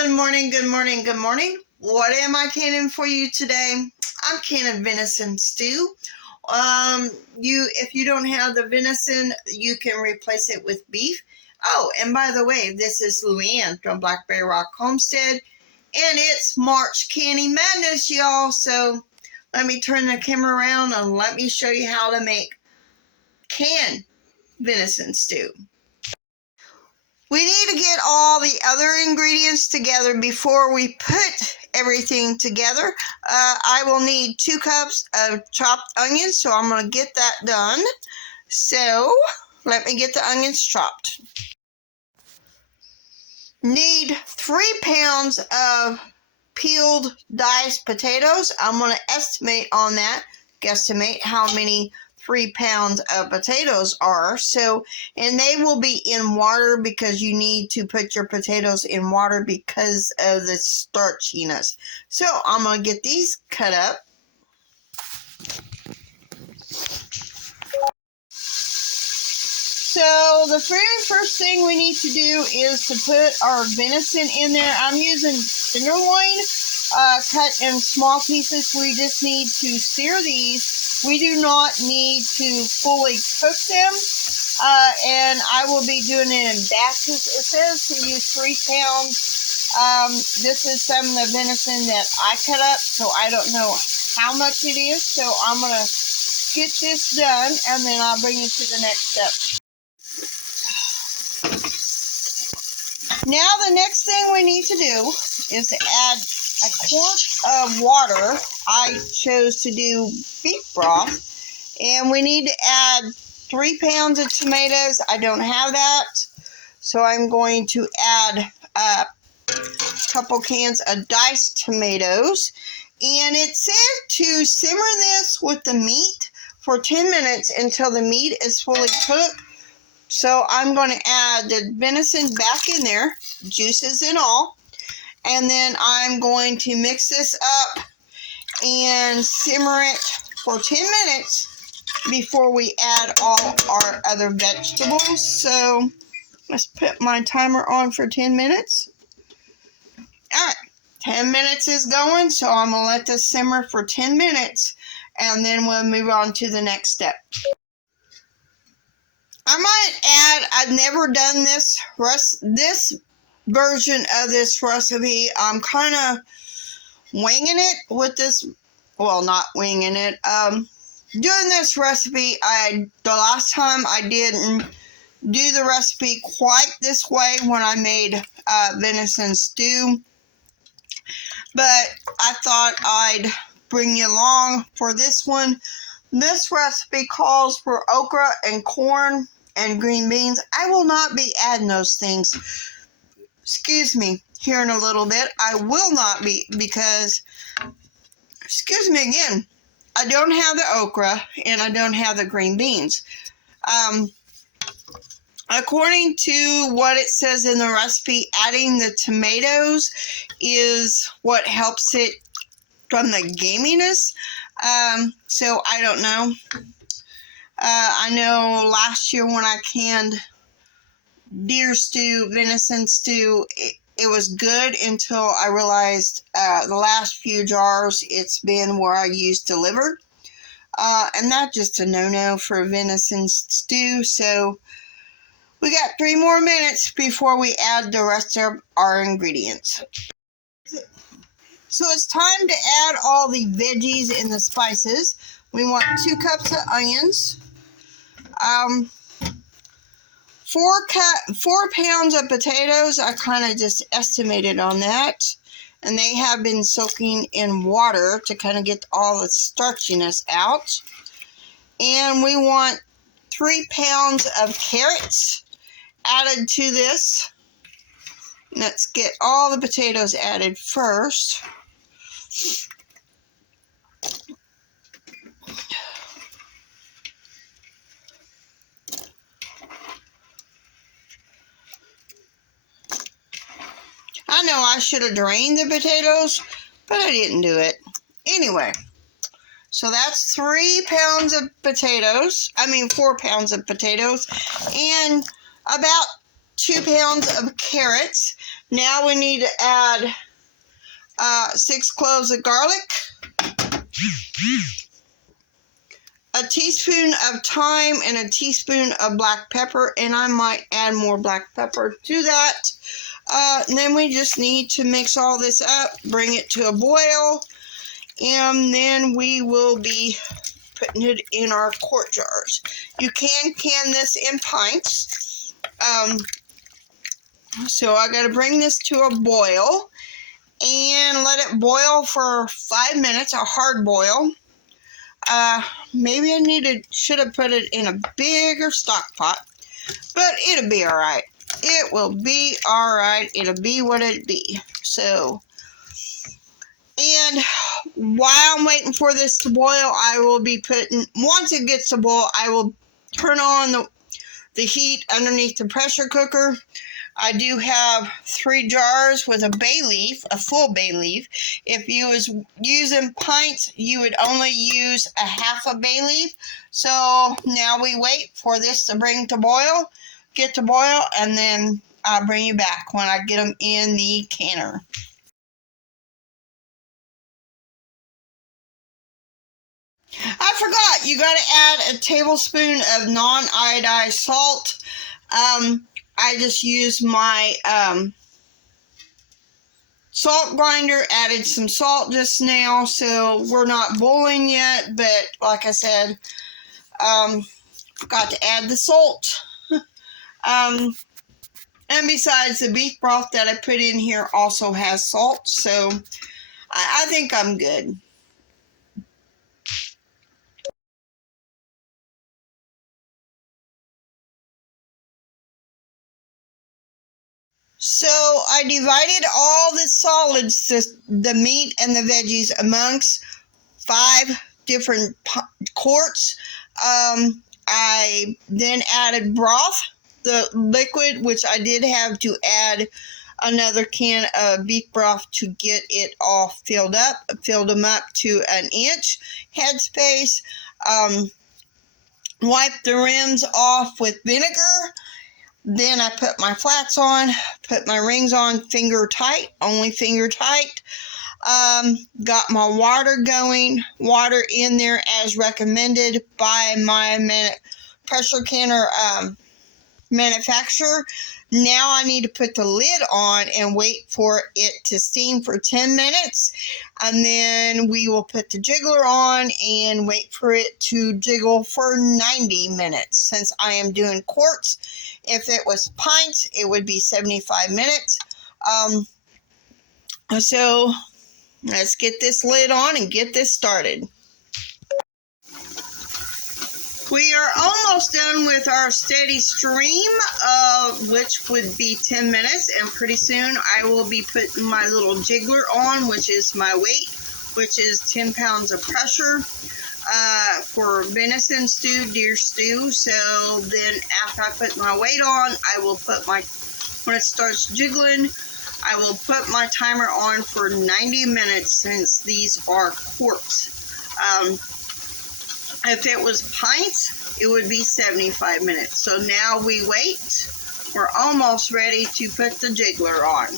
Good morning, good morning, good morning. What am I canning for you today? I'm canning venison stew. If you don't have the venison, you can replace it with beef. Oh, and by the way, this is Luann from Blackberryrock Homestead, and it's March Canning Madness, y'all. So let me turn the camera around and let me show you how to make canned venison stew. We need to get all the other ingredients together before we put everything together. I will need 2 cups of chopped onions, so I'm going to get that done. So let me get the onions chopped. Need 3 pounds of peeled diced potatoes. I'm going to estimate on that, guesstimate how many 3 pounds of potatoes are. So, and they will be in water because you need to put your potatoes in water because of the starchiness. So I'm going to get these cut up. So the very first thing we need to do is to put our venison in there. I'm using tenderloin cut in small pieces. We just need to sear these. We do not need to fully cook them. And I will be doing it in batches. It says to use 3 pounds. This is some of the venison that I cut up, so I don't know how much it is. So I'm going to get this done, and then I'll bring you to the next step. Now the next thing we need to do is to add a quart of water. I chose to do beef broth. And we need to add 3 pounds of tomatoes. I don't have that. So I'm going to add a couple cans of diced tomatoes. And it says to simmer this with the meat for 10 minutes until the meat is fully cooked. So I'm going to add the venison back in there, juices and all. And then I'm going to mix this up and simmer it for 10 minutes before we add all our other vegetables. So let's put my timer on for 10 minutes. All right, 10 minutes is going, so I'm going to let this simmer for 10 minutes, and then we'll move on to the next step. I might add, I've never done this version of this recipe. I'm kind of winging it with this, well, not winging it. Doing this recipe, the last time I didn't do the recipe quite this way when I made venison stew. But I thought I'd bring you along for this one. This recipe calls for okra and corn and green beans. I will not be adding those things. Excuse me, here in a little bit. I will not be because, excuse me again, I don't have the okra and I don't have the green beans. According to what it says in the recipe, adding the tomatoes is what helps it from the gaminess. So I don't know. I know last year when I canned deer stew, venison stew, it was good until I realized the last few jars it's been where I used liver. And that's just a no-no for venison stew. So we got 3 more minutes before we add the rest of our ingredients. So it's time to add all the veggies and the spices. We want 2 cups of onions, 4 pounds of potatoes. I kind of just estimated on that. And they have been soaking in water to kind of get all the starchiness out. And we want 3 pounds of carrots added to this. Let's get all the potatoes added first. I know I should have drained the potatoes, but I didn't do it. Anyway, so that's 3 pounds of potatoes. 4 pounds of potatoes. And about 2 pounds of carrots. Now we need to add 6 cloves of garlic, a teaspoon of thyme, and a teaspoon of black pepper, and I might add more black pepper to that. And then we just need to mix all this up, bring it to a boil, and then we will be putting it in our quart jars. You can this in pints. So I got to bring this to a boil and let it boil for 5 minutes, a hard boil. Maybe I should have put it in a bigger stock pot, but it'll be all right. It will be all right. It'll be what it be. So, and while I'm waiting for this to boil, I will be once it gets to boil, I will turn on the heat underneath the pressure cooker. I do have 3 jars with a bay leaf, a full bay leaf. If you was using pints, you would only use a half a bay leaf. So now we wait for this to get to boil, and then I'll bring you back when I get them in the canner. I forgot, you got to add a tablespoon of non-iodized salt. I just used my salt grinder, added some salt just now, so we're not boiling yet, but like I said, forgot to add the salt. And besides, the beef broth that I put in here also has salt, so I think I'm good. So I divided all the solids, the meat and the veggies, amongst 5 different quarts. I then added broth, the liquid, which I did have to add another can of beef broth to get it all filled up. Filled them up to an inch headspace. Wiped the rims off with vinegar. Then I put my flats on, put my rings on finger tight, only finger tight. Got my water going, water in there as recommended by my pressure canner manufacturer. Now I need to put the lid on and wait for it to steam for 10 minutes. And then we will put the jiggler on and wait for it to jiggle for 90 minutes. Since I am doing quarts, if it was pints, it would be 75 minutes. So let's get this lid on and get this started. We are almost done with our steady stream, which would be 10 minutes, and pretty soon I will be putting my little jiggler on, which is my weight, which is 10 pounds of pressure for venison stew, deer stew. So then after I put my weight on, I will put when it starts jiggling, I will put my timer on for 90 minutes since these are quarts. If it was pints, it would be 75 minutes. So now we wait. We're almost ready to put the jiggler on.